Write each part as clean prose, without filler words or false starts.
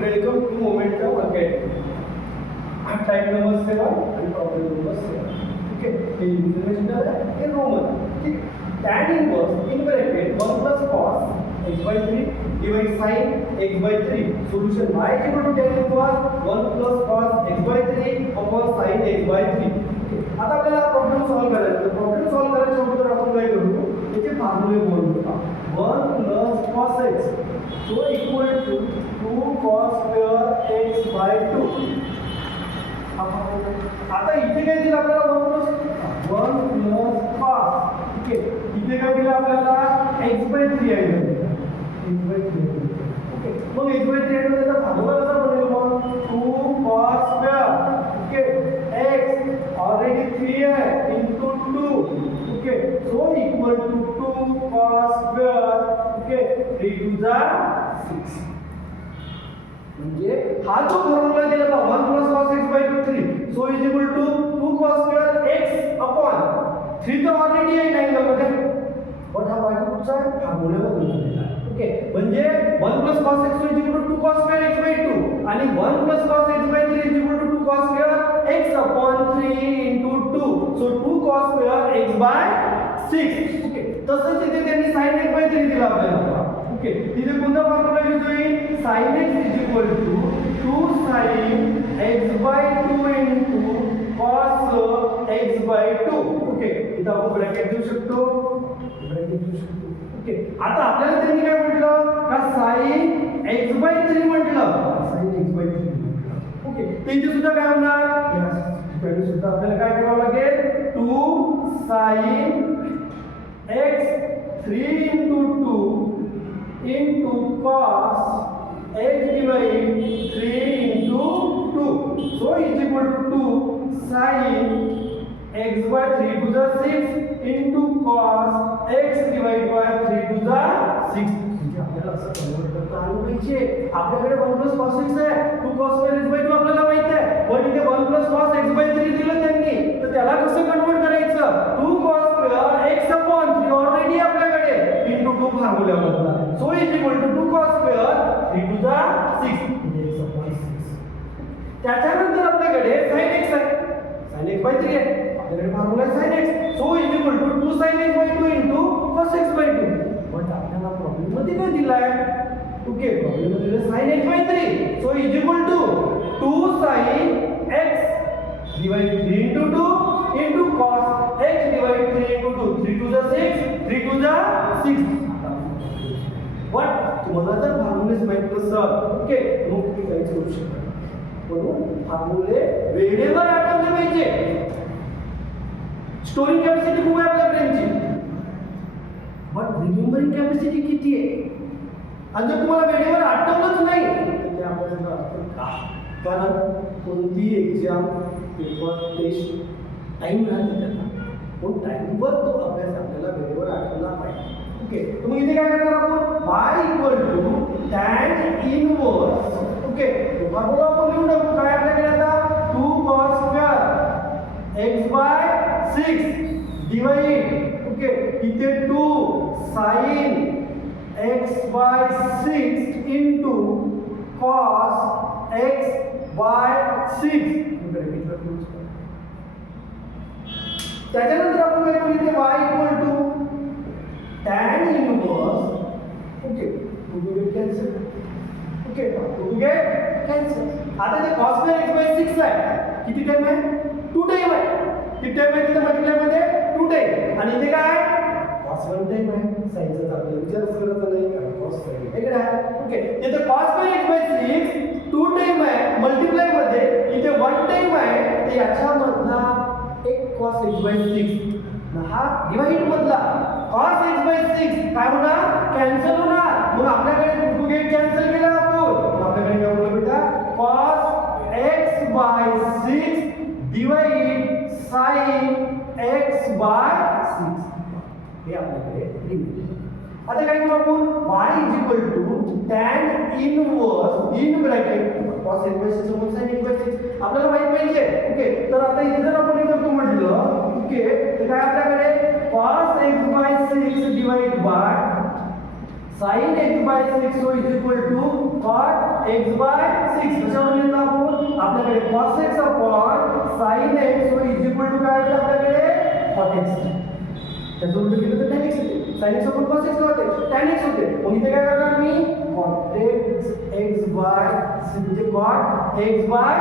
Welcome to Momentum Academy. Type number 7 आणि problem number 7. ठीक आहे, हे इंटरनेशनल आहे, हे रोमन. ठीक आहे. tan inverse in bracket 1 plus cos x/3 divide sin x/3. Solution y equal to tan inverse 1 plus cos x/3 upon sin x/3. आता आपल्याला प्रॉब्लेम सॉल्व्ह करायचा आहे. प्रॉब्लेम सॉल्व्ह करायच्या अगोदर आपण काय करू, याचे फॉर्म्युले बोलू. 1 plus cos x so equal to 2 cos square x/2. आता इथे काय दिलं आपल्याला 1 plus cos. ठीक आहे, इथे काय दिलं आपल्याला x/3 आहे. x/3. ओके, मग x/3 मध्ये त्याचा फॉर्म्युला कसा बनेल मग 2 cos square. Okay, x already 3 आहे into 2. Okay, so equal to 2 cos square. Okay, 3 2 जा 6. म्हणजे हा जो फॉर्म्युला दिला होता 1 plus cos x/3 so is equal to 2 cos square x upon 3 तर ऑलरेडी आहे 9 मध्ये, पण हा y चा फॉर्म्युला बदलून दिला आहे. ओके, म्हणजे 1 plus cos x is equal to 2 cos square x/2 आणि 1 plus cos x/3 is equal to 2 cos square x upon 3 into 2. so 2 cos square x/6. Okay, तसंच इथे त्यांनी sin x/3 दिला आपल्याला. ओके, तिथे कोणता फॉर्म्युला यूज होईल, sin x is equal to 2 sin x/2 into cos x/2. Okay, इथे आपण ब्रॅकेट देऊ शकतो. ओके, आता आपल्याला त्यांनी काय म्हटलं का sin x/3 म्हटलं. sin x/3 म्हटलं. ओके, तर इथे सुद्धा काय होणार, या ठिकाणी सुद्धा आपल्याला काय करावं लागेल, 2 sin x 3 into 2 into cos x divided 3 into 2. so is equal to 2 sin x by 3 to the 6 into cos x divided by 3 to the 6. म्हणजे आपल्याला असं कन्वर्ट करता आलं पाहिजे. आपल्याकडे 1 plus cos x आहे, 2 cos square x/2 आपल्याला माहित आहे, पण इथे 1 plus cos x/3 दिलं त्यांनी, तर त्याला कसं कन्वर्ट करायचं, 2 cos square x upon 3 already आपल्याकडे into 2 फॉर्म्युला मधला. so is equal to 2 cos square 3 to the 6 म्हणजे x upon 6. त्याच्यानंतर आपल्याकडे sin x आहे, sin x/3 आहे, आपल्याकडे formula sin x. so is equal to 2 sin x/2 into cos x/2. पण आपल्याला प्रॉब्लेम मध्ये काय दिलाय, ओके, प्रॉब्लेम मध्ये दिलं sin x/3. so is equal to 2 sin x divided 3 into 2 into cos x divided 3 into 2. 3 to the 6, 3 to the 6. What तुम्हाला जर फॉर्म्युलेस माहित नसेल, ओके, मग तुम्ही काहीच करू शकता. म्हणून फॉर्म्युले वेळेवर आठवले पाहिजे. स्टोरिंग कॅपॅसिटी खूप आहे आपल्या ब्रेनची, पण रिमेंबरिंग कॅपॅसिटी किती आहे, आणि जर तुम्हाला वेळेवर आठवलंच नाही तर ते आपल्याला अर्थ का, कारण कोणती एक्झाम पेपर टेस्ट टाइम राहते त्याला, पण टाइमवर तो अभ्यास आपल्याला वेळेवर आठवला पाहिजे. ओके, तर मग इथे काय करणार आपण, y equal to tan inverse. Okay, formula आपण लिहून टाकू. काय आपल्याकडे आता 2 cos square x/6 divide, okay, इथे 2 sin x/6 into cos x/6. त्याच्यानंतर आपण काय करू, इथे y equal to tan inverse. Okay, two two get cancel. Okay, two two get cancel. आता ते cos square x/6 आहे, किती टाइम आहे, 2 टाइम आहे. किती टाइम आहे तिथे मल्टिप्लाय मध्ये 2 टाइम, आणि इथे काय cos 1 टाइम आहे. साइनचा आपल्याला विचारच करायचा नाही, कारण cos square इकडे आहे. ओके, इथे cos square x/6 2 टाइम आहे मल्टिप्लाय मध्ये, इथे 1 टाइम आहे, तर याच्यामधला एक cos x/6 हा डिवाइड मधला cos x/6 काय होणार, कॅन्सल होणार. मग आपल्याकडे टू गेट कॅन्सल केला आपण, मग आपल्याकडे काय होईल बेटा, cos x/6 divide sin x/6. हे आपल्याकडे लिमिट. आता काय करू आपण, y is equal to tan inverse in bracket cos x/6 सोबत sin x/6 आपल्याला माहित पाहिजे. ओके, तर आता इथे जर आपण हे करतो म्हटलं, ओके, तर काय आपल्याकडे cos x/6 divide by sin x by 6 so is equal to cot x by 6 कशावर लिहिलं आपण आपल्याकडे cos x upon sin x so is equal to काय होतं आपल्याकडे cot x त्याचं उलट केलं तर tan x होते sin x upon cos x होते tan x होते मग इथे काय करणार मी cot x by 6 म्हणजे cot x by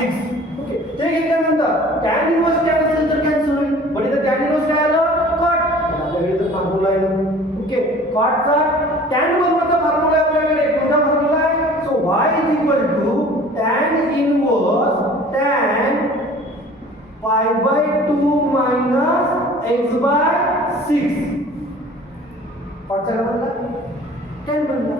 6 ओके ते घेतल्यानंतर tan इनवर्स काय असेल तर कॅन्सल होईल पण इथे tan इनवर्स काय आलं cot आपल्याकडे तर फॉर्म्युला आहे ना ओके cot चा tan इनवर्सचा फॉर्म्युला आपल्याकडे कोणता फॉर्म्युला आहे so y is equal to tan inverse tan pi by 2 minus x by 6 cot चा बनला tan बनला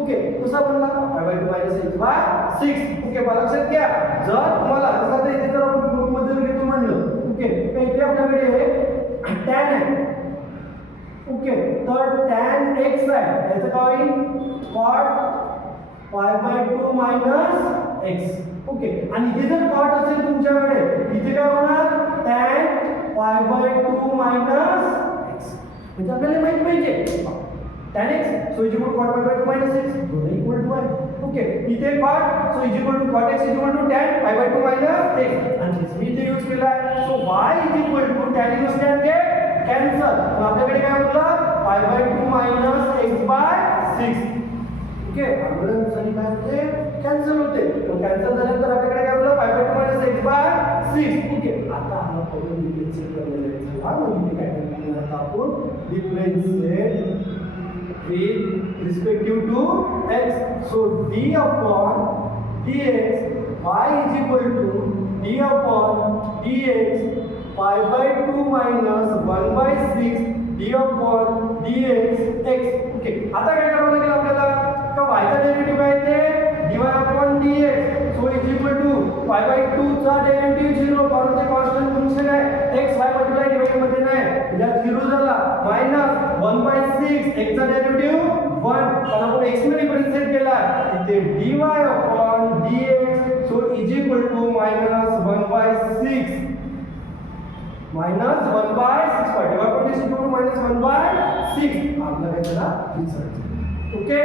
ओके कसा बनला pi by 2 minus x by 6 okay मला लक्षात घ्या जर तुम्हाला जसं आता इथे जर आपण ग्रुप मध्ये घेतो म्हणलं ओके तर इथे आपल्याकडे आहे tan आहे ओके तर tan x आहे याचं काय होईल cot pi by 2 minus x okay आणि इथे जर cot असेल तुमच्याकडे इथे काय होणार tan pi by 2 minus x म्हणजे आपल्याला माहित पाहिजे tan x so is equal to cot pi by 2 minus x दोन्ही इक्वल टू आहे ओके इथे cot so is equal to cot x is equal to tan pi by 2 minus x आणि मी इथे use केला आहे so y is equal to tan inverse tan get cancel मग आपल्याकडे काय उरलं pi by 2 minus x by 6 okay आपल्याला दुसरी काय होते कॅन्सल होते मग कॅन्सल झाल्यानंतर आपल्याकडे काय उरलं pi by 2 minus x by 6 okay आता आपण प्रॉब्लेम डिफरन्शिएट करणार आहे चला मग इथे काय करणार आता आपण differentiate with respective to x so d upon dx y is equal to d upon dx pi by 2 minus 1 by 6 d upon dx x okay आता काय करावं लागेल आपल्याला का y चा डेरिव्हेटिव्ह काय ते dy upon dx so is equal to pi by 2 चा डेरिव्हेटिव्ह 0 कारण ते कॉन्स्टंट फंक्शन आहे x y मल्टिप्लाय डिवाइड मध्ये नाही या 0 झाला मायनस 1 by 6 x चा डेरिव्हेटिव्ह 1 पण आपण x ने डिफरन्शिएट केला इथे dy upon dx so is equal to minus 1 by 6 minus 1 by 6 dy upon dx equal to minus 1 by 6 आपला काय झाला रिझल्ट ओके